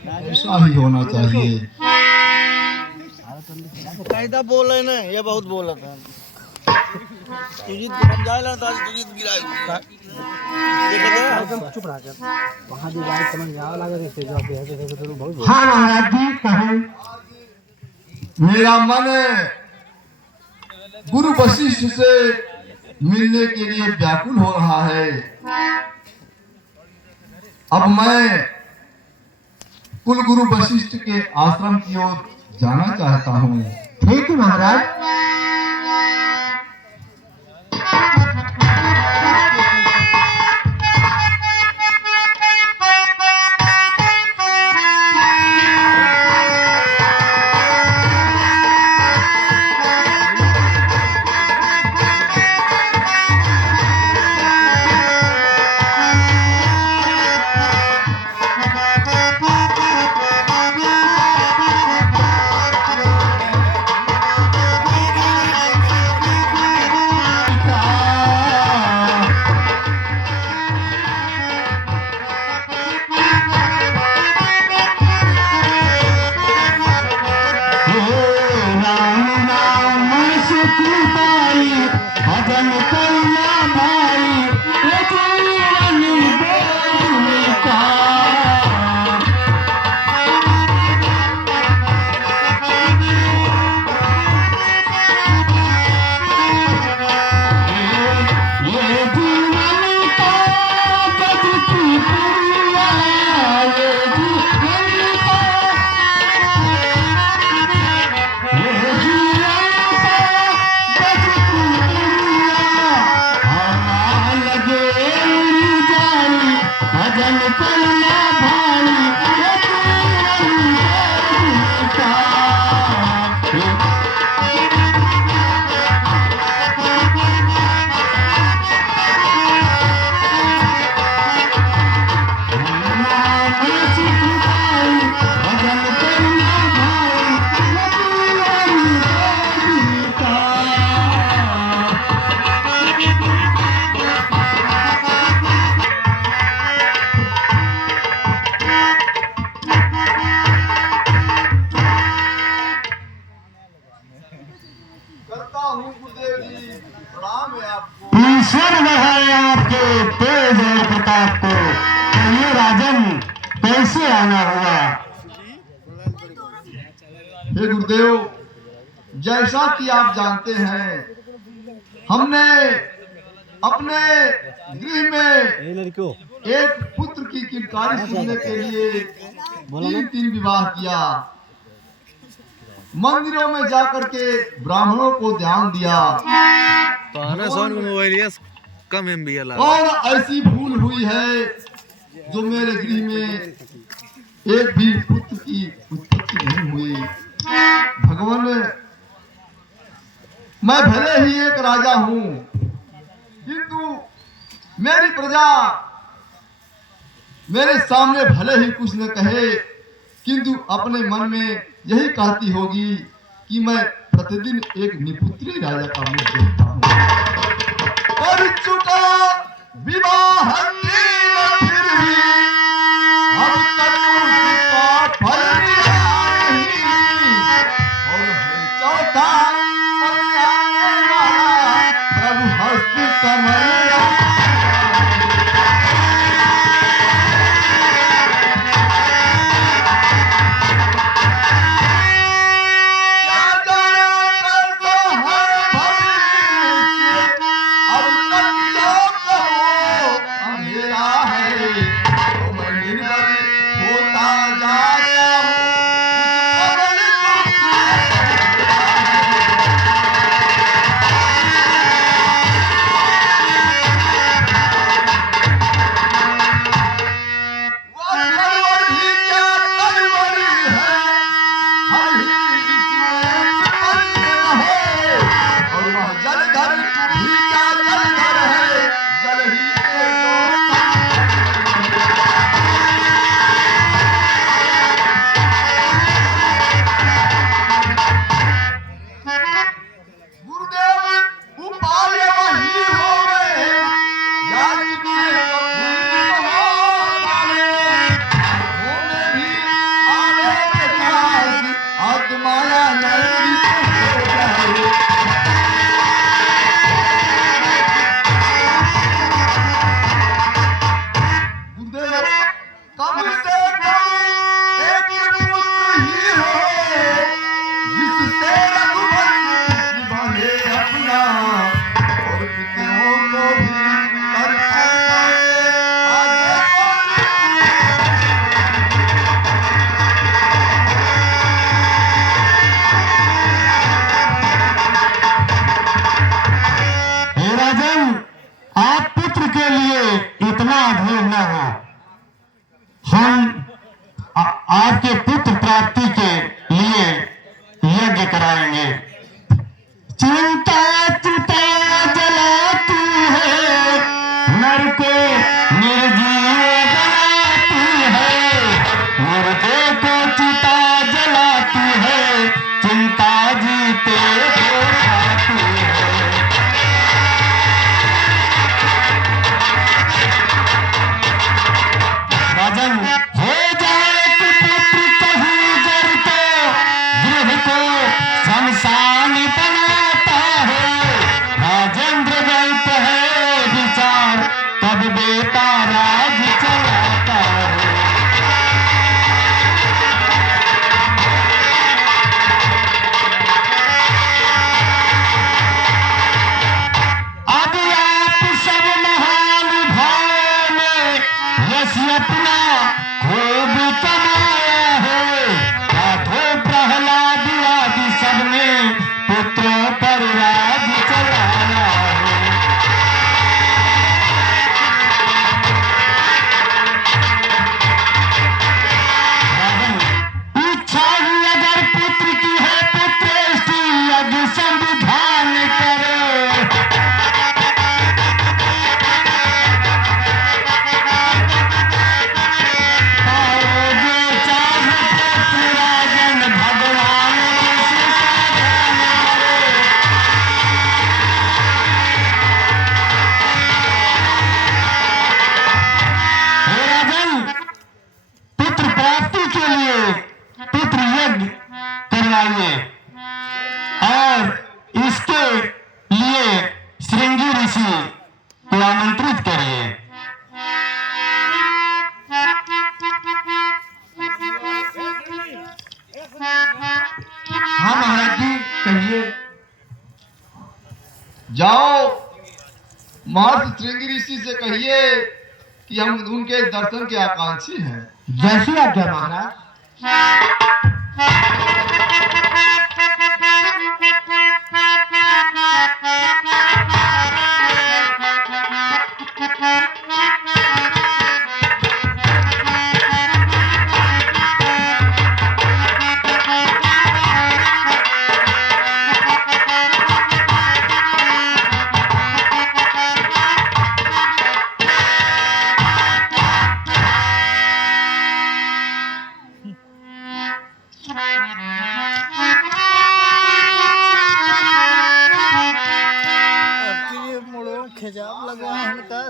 ऐसा ही होना चाहिए। कायदा बोल रहे ना, ये बहुत बोला था तुझे समझाया था, तुझे गिराया चुप रहा कर वहां भी बात समझ में आवे लगे से जो पे है तो बहुत हाँ महाराज जी कहे, मेरा मन गुरु वशिष्ठ से मिलने के लिए व्याकुल हो रहा है। अब मैं कुल गुरु वशिष्ठ के आश्रम की ओर जाना चाहता हूँ। ठीक है महाराज। करता हूँ गुरुदेव जी, प्रणाम है आपको। ईश्वर बढ़ाए आपके तेज और प्रताप को। कहिए राजन, कैसे आना हुआ? हे गुरुदेव, जैसा कि आप जानते हैं, हमने अपने गृह में एक पुत्र की किलकारी सुनने के लिए तीन विवाह किया, मंदिरों में जाकर के ब्राह्मणों को ध्यान दिया। कम एमबी और ऐसी भूल हुई है जो मेरे गृह में एक भी पुत्र की उत्पत्ति नहीं हुई। भगवान, मैं भले ही एक राजा हूँ, किंतु मेरी प्रजा मेरे सामने भले ही कुछ न कहे, किंतु अपने मन में यही कहती होगी कि मैं प्रतिदिन एक निपुत्री राजा का मुख देखता हूँ। और चुका विवाह फिर भी अब तक उसका फल मिला नहीं। और है चौथा आने वाला प्रभु हस्त कमरिया। अब तक जो कहो अंधेरा कम से कम एक पुत्र ही हो जिससे रघुवंश निभाए अपना और पितरों को भी कर पाए आगे हे राजन, आप पुत्र के लिए इतना अधीर न हो। हम आपके पुत्र प्राप्ति के लिए यज्ञ कराएंगे। चिंता चिता जलाती है, नर को निर्जीव बनाती है। मुर्दे को चिता जलाती है, चिंता जीते को खाती है। राजन, हो जाए कि पुत्र कहीं जर तो गृह को शमशान बनाता है। राजेंद्र गल्प है विचार, तब बेटा राज चलाता है। अब आप सब महान भाव में यश अपना खूब कमाया है। राधो प्रहलाद आदि सबने पुत्रों पर राज चलाया है। राजन, इच्छा ही अगर पुत्र की है, पुत्रेष्टि यज्ञ संविधान करो। पाओगे चाहे पुत्र राजन, भगवान किसी साधन करो। हे राजन, पुत्र प्राप्ति के लिए पुत्र यज्ञ करवाइए और इसके लिए श्रृंगी ऋषि को आमंत्रित करिए। हाँ महाराज जी, कहिए। जाओ महर्षि श्रृंगी ऋषि से कहिए कि हम उनके दर्शन के आकांक्षी हैं। जैसी आज्ञा महाराज। अब की ये मोड़ों में खिंचाव लगा है उनका